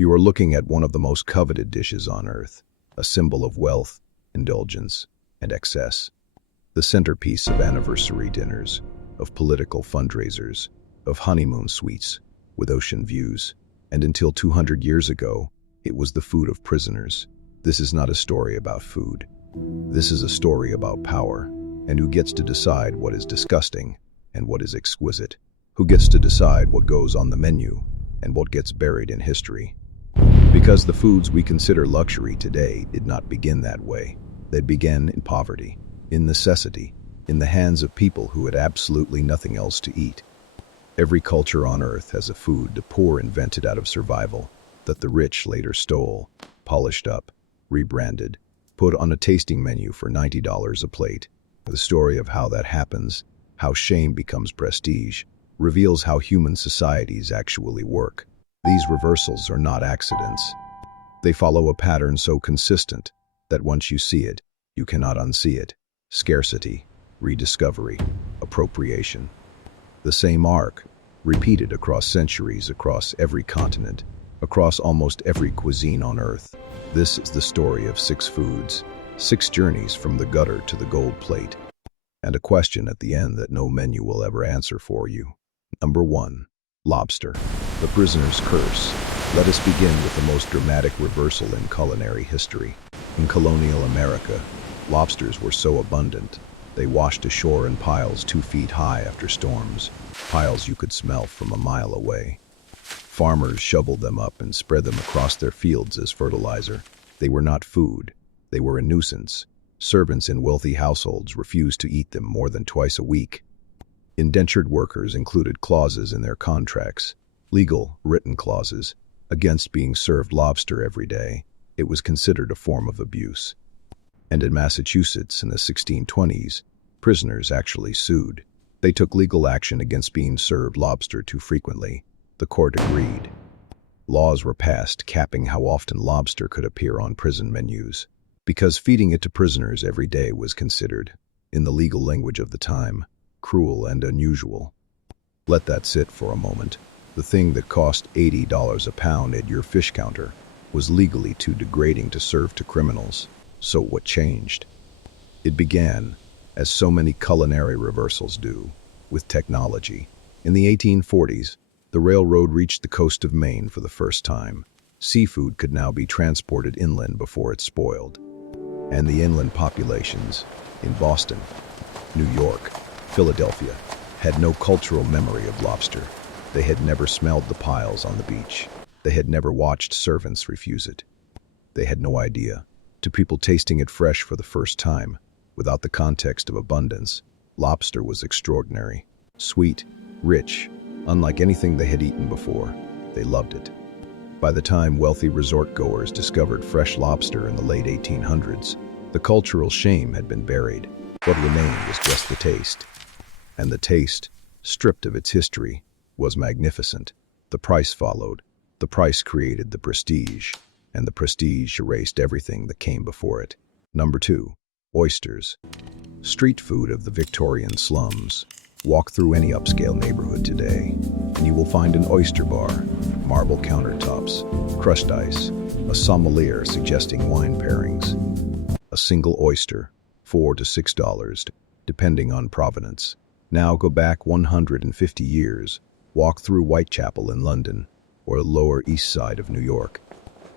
You are looking at one of the most coveted dishes on earth, a symbol of wealth, indulgence, and excess. The centerpiece of anniversary dinners, of political fundraisers, of honeymoon suites with ocean views, and until 200 years ago, it was the food of prisoners. This is not a story about food. This is a story about power, and who gets to decide what is disgusting and what is exquisite. Who gets to decide what goes on the menu and what gets buried in history. Because the foods we consider luxury today did not begin that way. They began in poverty, in necessity, in the hands of people who had absolutely nothing else to eat. Every culture on earth has a food the poor invented out of survival, that the rich later stole, polished up, rebranded, put on a tasting menu for $90 a plate. The story of how that happens, how shame becomes prestige, reveals how human societies actually work. These reversals are not accidents. They follow a pattern so consistent that once you see it, you cannot unsee it. Scarcity, rediscovery, appropriation. The same arc, repeated across centuries, across every continent, across almost every cuisine on earth. This is the story of 6 foods, 6 journeys from the gutter to the gold plate, and a question at the end that no menu will ever answer for you. Number 1. Lobster. The prisoner's curse. Let us begin with the most dramatic reversal in culinary history. In colonial America, lobsters were so abundant, they washed ashore in piles 2 feet high after storms, piles you could smell from a mile away. Farmers shoveled them up and spread them across their fields as fertilizer. They were not food, they were a nuisance. Servants in wealthy households refused to eat them more than twice a week. Indentured workers included clauses in their contracts, legal, written clauses, against being served lobster every day. It was considered a form of abuse. And in Massachusetts in the 1620s, prisoners actually sued. They took legal action against being served lobster too frequently. The court agreed. Laws were passed capping how often lobster could appear on prison menus, because feeding it to prisoners every day was considered, in the legal language of the time, cruel and unusual. Let that sit for a moment. The thing that cost $80 a pound at your fish counter was legally too degrading to serve to criminals. So what changed? It began, as so many culinary reversals do, with technology. In the 1840s, the railroad reached the coast of Maine for the first time. Seafood could now be transported inland before it spoiled. And the inland populations, in Boston, New York, Philadelphia, had no cultural memory of lobster. They had never smelled the piles on the beach. They had never watched servants refuse it. They had no idea. To people tasting it fresh for the first time, without the context of abundance, lobster was extraordinary. Sweet, rich, unlike anything they had eaten before. They loved it. By the time wealthy resort-goers discovered fresh lobster in the late 1800s, the cultural shame had been buried. What remained was just the taste. And the taste, stripped of its history, was magnificent. The price followed. The price created the prestige, and the prestige erased everything that came before it. Number 2. Oysters. Street food of the Victorian slums. Walk through any upscale neighborhood today, and you will find an oyster bar, marble countertops, crushed ice, a sommelier suggesting wine pairings. A single oyster, $4 to $6, depending on provenance. Now go back 150 years, walk through Whitechapel in London, or the Lower East Side of New York.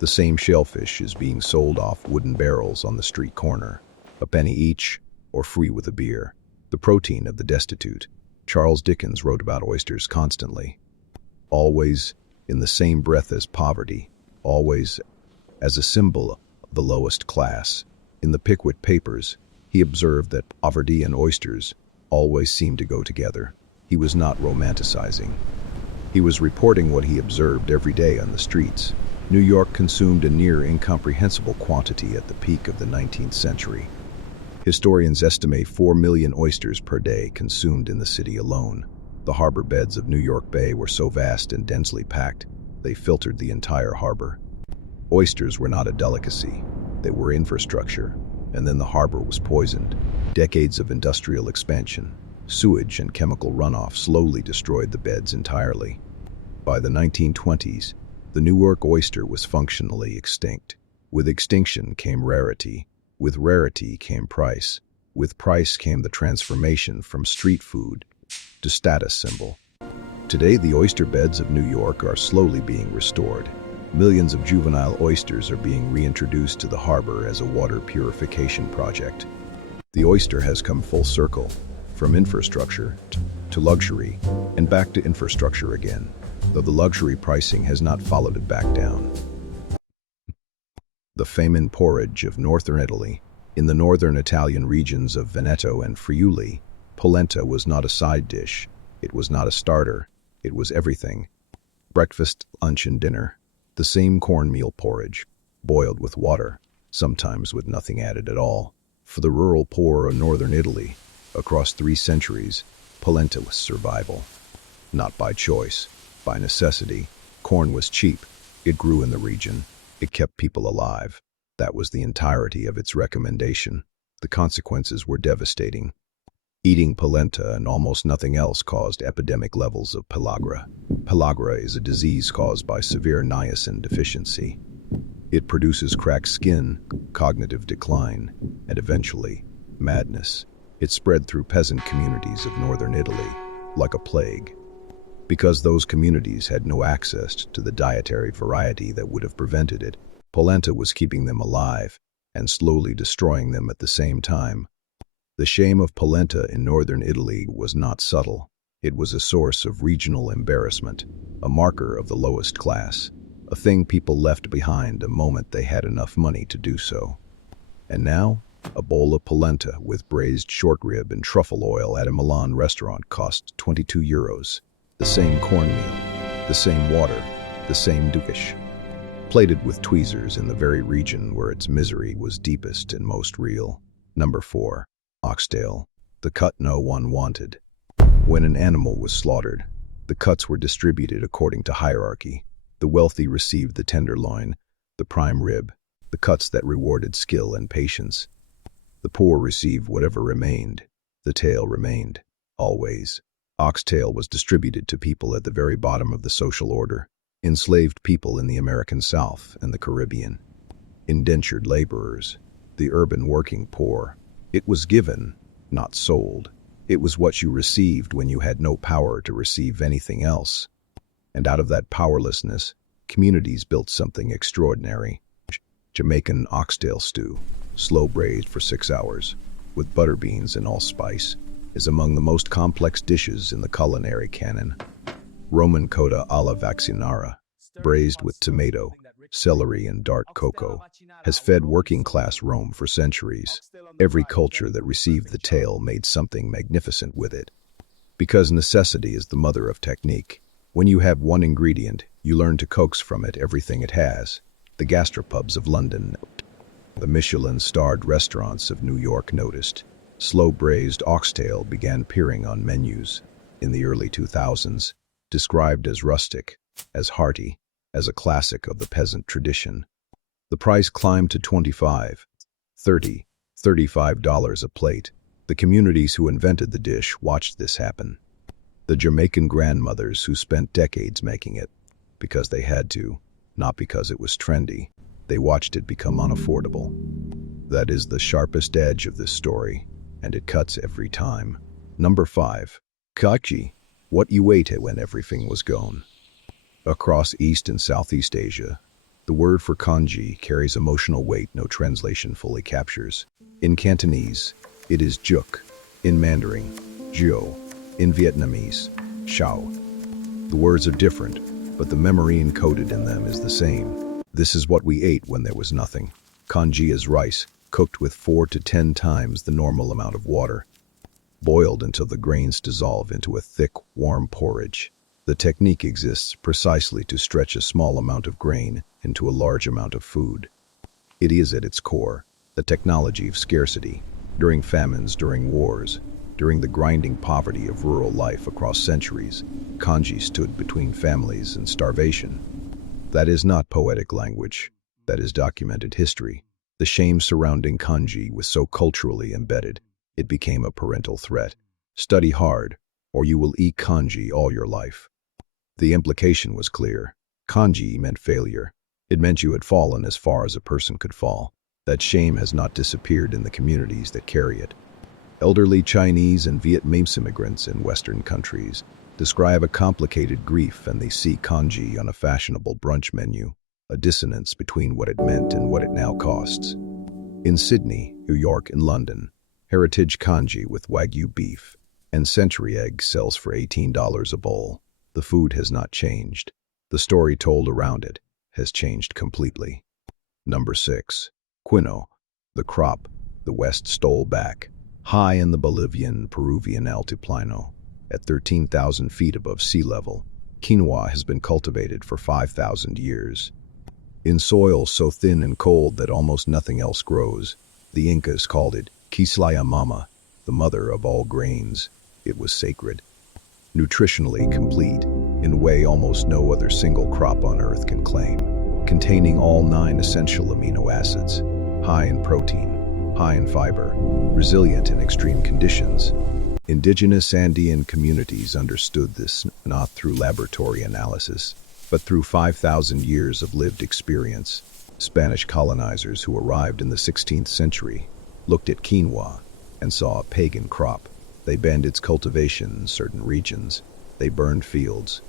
The same shellfish is being sold off wooden barrels on the street corner, a penny each, or free with a beer. The protein of the destitute. Charles Dickens wrote about oysters constantly. Always in the same breath as poverty, always as a symbol of the lowest class. In the Pickwick Papers, he observed that poverty and oysters always seemed to go together. He was not romanticizing. He was reporting what he observed every day on the streets. New York consumed a near incomprehensible quantity at the peak of the 19th century. Historians estimate 4 million oysters per day consumed in the city alone. The harbor beds of New York Bay were so vast and densely packed, they filtered the entire harbor. Oysters were not a delicacy, they were infrastructure, and then the harbor was poisoned. Decades of industrial expansion, sewage and chemical runoff slowly destroyed the beds entirely. By the 1920s, The Newark oyster was functionally extinct. With extinction came rarity. With rarity came price. With price came the transformation from street food to status symbol. Today, the oyster beds of New York are slowly being restored. Millions of juvenile oysters are being reintroduced to the harbor as a water purification project. The oyster has come full circle, from infrastructure to luxury, and back to infrastructure again, though the luxury pricing has not followed it back down. The Famine porridge of northern Italy. In the northern Italian regions of Veneto and Friuli, polenta was not a side dish, it was not a starter, it was everything. Breakfast, lunch, and dinner. The same cornmeal porridge, boiled with water, sometimes with nothing added at all. For the rural poor of northern Italy, across 3 centuries, polenta was survival. Not by choice, by necessity. Corn was cheap, it grew in the region, it kept people alive. That was the entirety of its recommendation. The consequences were devastating. Eating polenta and almost nothing else caused epidemic levels of pellagra. Pellagra is a disease caused by severe niacin deficiency. It produces cracked skin, cognitive decline, and eventually, madness. It spread through peasant communities of northern Italy, like a plague. Because those communities had no access to the dietary variety that would have prevented it, polenta was keeping them alive and slowly destroying them at the same time. The shame of polenta in northern Italy was not subtle. It was a source of regional embarrassment, a marker of the lowest class, a thing people left behind the moment they had enough money to do so. And now, a bowl of polenta with braised short rib and truffle oil at a Milan restaurant costs €22. The same cornmeal, the same water, the same dish. Plated with tweezers in the very region where its misery was deepest and most real. Number 4. Oxtail, the cut no one wanted. When an animal was slaughtered, the cuts were distributed according to hierarchy. The wealthy received the tenderloin, the prime rib, the cuts that rewarded skill and patience. The poor received whatever remained. The tail remained, always. Oxtail was distributed to people at the very bottom of the social order. Enslaved people in the American South and the Caribbean. Indentured laborers, the urban working poor. It was given, not sold. It was what you received when you had no power to receive anything else. And out of that powerlessness, communities built something extraordinary. Jamaican oxtail stew, slow braised for 6 hours, with butter beans and allspice, is among the most complex dishes in the culinary canon. Roman coda alla vaccinara, braised with tomato, celery, and dark cocoa, has fed working-class Rome for centuries. Every culture that received the tail made something magnificent with it. Because necessity is the mother of technique. When you have one ingredient, you learn to coax from it everything it has. The gastropubs of London, the Michelin-starred restaurants of New York noticed. Slow-braised oxtail began appearing on menus in the early 2000s, described as rustic, as hearty, as a classic of the peasant tradition. The price climbed to $25, $30, $35 a plate. The communities who invented the dish watched this happen. The Jamaican grandmothers who spent decades making it, because they had to, not because it was trendy. They watched it become unaffordable. That is the sharpest edge of this story, and it cuts every time. Number 5. Congee, what you ate when everything was gone. Across East and Southeast Asia, the word for congee carries emotional weight no translation fully captures. In Cantonese, it is juk. In Mandarin, jiu. In Vietnamese, chao. The words are different, but the memory encoded in them is the same. This is what we ate when there was nothing. Congee is rice, cooked with 4 to 10 times the normal amount of water, boiled until the grains dissolve into a thick, warm porridge. The technique exists precisely to stretch a small amount of grain into a large amount of food. It is at its core the technology of scarcity. During famines, during wars, during the grinding poverty of rural life across centuries, congee stood between families and starvation. That is not poetic language, that is documented history. The shame surrounding congee was so culturally embedded, it became a parental threat. Study hard, or you will eat congee all your life. The implication was clear. Congee meant failure. It meant you had fallen as far as a person could fall. That shame has not disappeared in the communities that carry it. Elderly Chinese and Vietnamese immigrants in Western countries describe a complicated grief, and they see congee on a fashionable brunch menu, a dissonance between what it meant and what it now costs. In Sydney, New York, and London, heritage congee with Wagyu beef and century egg sells for $18 a bowl. The food has not changed. The story told around it has changed completely. Number 6. Quinoa, the crop the West stole back. High in the Bolivian, Peruvian altiplano, at 13,000 feet above sea level, quinoa has been cultivated for 5,000 years. In soil so thin and cold that almost nothing else grows, the Incas called it Quislaya Mama, the mother of all grains. It was sacred. Nutritionally complete, in a way almost no other single crop on Earth can claim, containing all 9 essential amino acids, high in protein, high in fiber, resilient in extreme conditions. Indigenous Andean communities understood this not through laboratory analysis, but through 5,000 years of lived experience. Spanish colonizers who arrived in the 16th century looked at quinoa and saw a pagan crop. They banned its cultivation in certain regions. They burned fields.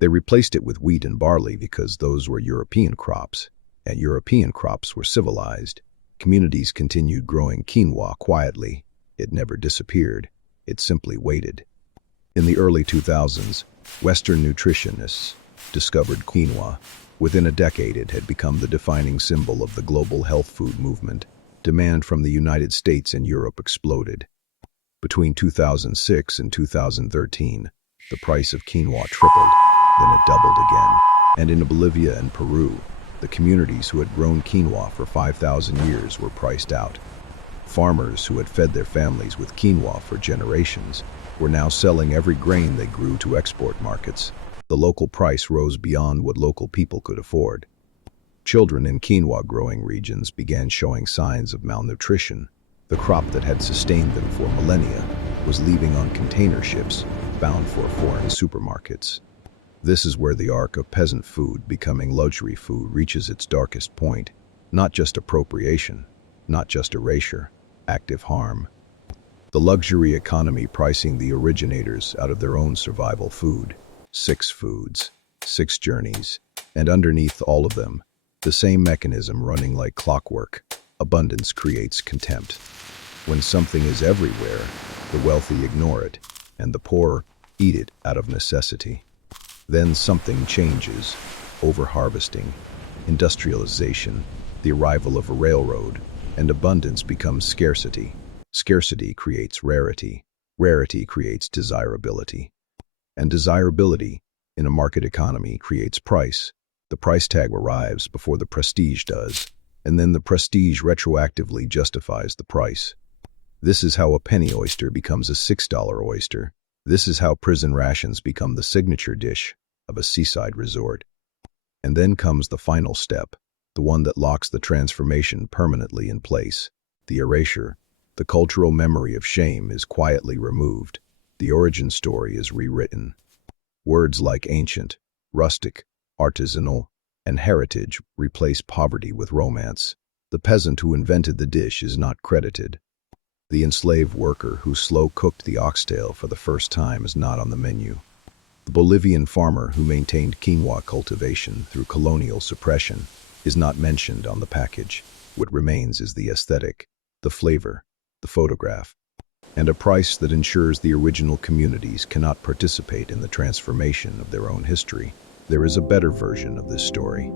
They replaced it with wheat and barley because those were European crops, and European crops were civilized. Communities continued growing quinoa quietly. It never disappeared. It simply waited. In the early 2000s, Western nutritionists discovered quinoa. Within a decade, it had become the defining symbol of the global health food movement. Demand from the United States and Europe exploded. Between 2006 and 2013, the price of quinoa tripled, then it doubled again. And in Bolivia and Peru, the communities who had grown quinoa for 5,000 years were priced out. Farmers who had fed their families with quinoa for generations were now selling every grain they grew to export markets. The local price rose beyond what local people could afford. Children in quinoa-growing regions began showing signs of malnutrition. The crop that had sustained them for millennia was leaving on container ships bound for foreign supermarkets. This is where the arc of peasant food becoming luxury food reaches its darkest point. Not just appropriation, not just erasure, active harm. The luxury economy pricing the originators out of their own survival food. 6 foods, 6 journeys, and underneath all of them, the same mechanism running like clockwork. Abundance creates contempt. When something is everywhere, the wealthy ignore it, and the poor eat it out of necessity. Then something changes. Overharvesting, industrialization, the arrival of a railroad, and abundance becomes scarcity. Scarcity creates rarity. Rarity creates desirability. And desirability, in a market economy, creates price. The price tag arrives before the prestige does, and then the prestige retroactively justifies the price. This is how a penny oyster becomes a $6 oyster. This is how prison rations become the signature dish of a seaside resort. And then comes the final step, the one that locks the transformation permanently in place. The erasure. The cultural memory of shame is quietly removed. The origin story is rewritten. Words like ancient, rustic, artisanal, and heritage replace poverty with romance. The peasant who invented the dish is not credited. The enslaved worker who slow-cooked the oxtail for the first time is not on the menu. The Bolivian farmer who maintained quinoa cultivation through colonial suppression is not mentioned on the package. What remains is the aesthetic, the flavor, the photograph, and a price that ensures the original communities cannot participate in the transformation of their own history. There is a better version of this story.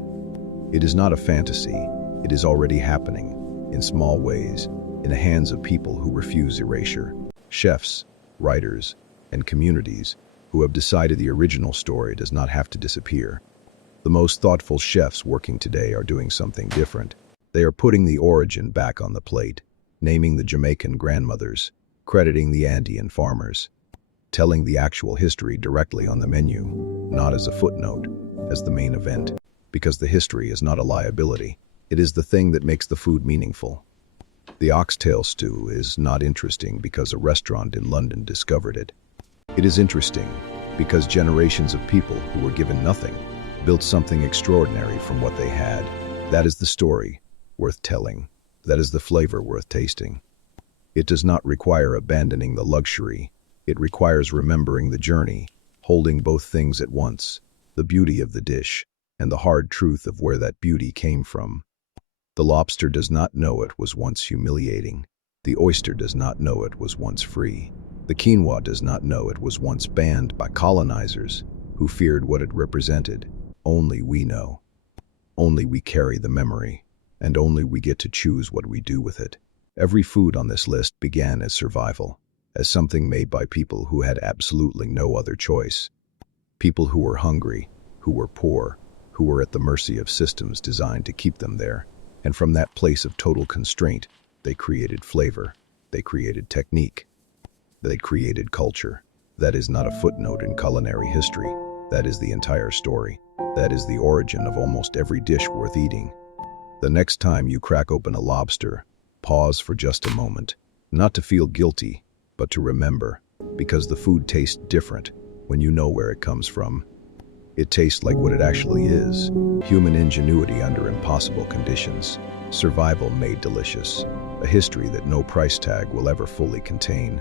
It is not a fantasy. It is already happening, in small ways, in the hands of people who refuse erasure. Chefs, writers, and communities who have decided the original story does not have to disappear. The most thoughtful chefs working today are doing something different. They are putting the origin back on the plate, naming the Jamaican grandmothers, crediting the Andean farmers, telling the actual history directly on the menu, not as a footnote, as the main event. Because the history is not a liability. It is the thing that makes the food meaningful. The oxtail stew is not interesting because a restaurant in London discovered it. It is interesting because generations of people who were given nothing built something extraordinary from what they had. That is the story worth telling. That is the flavor worth tasting. It does not require abandoning the luxury. It requires remembering the journey, holding both things at once, the beauty of the dish and the hard truth of where that beauty came from. The lobster does not know it was once humiliating. The oyster does not know it was once free. The quinoa does not know it was once banned by colonizers who feared what it represented. Only we know. Only we carry the memory, and only we get to choose what we do with it. Every food on this list began as survival, as something made by people who had absolutely no other choice. People who were hungry, who were poor, who were at the mercy of systems designed to keep them there. And from that place of total constraint, they created flavor, they created technique, they created culture. That is not a footnote in culinary history. That is the entire story. That is the origin of almost every dish worth eating. The next time you crack open a lobster, pause for just a moment, not to feel guilty, but to remember, because the food tastes different when you know where it comes from. It tastes like what it actually is, human ingenuity under impossible conditions, survival made delicious, a history that no price tag will ever fully contain.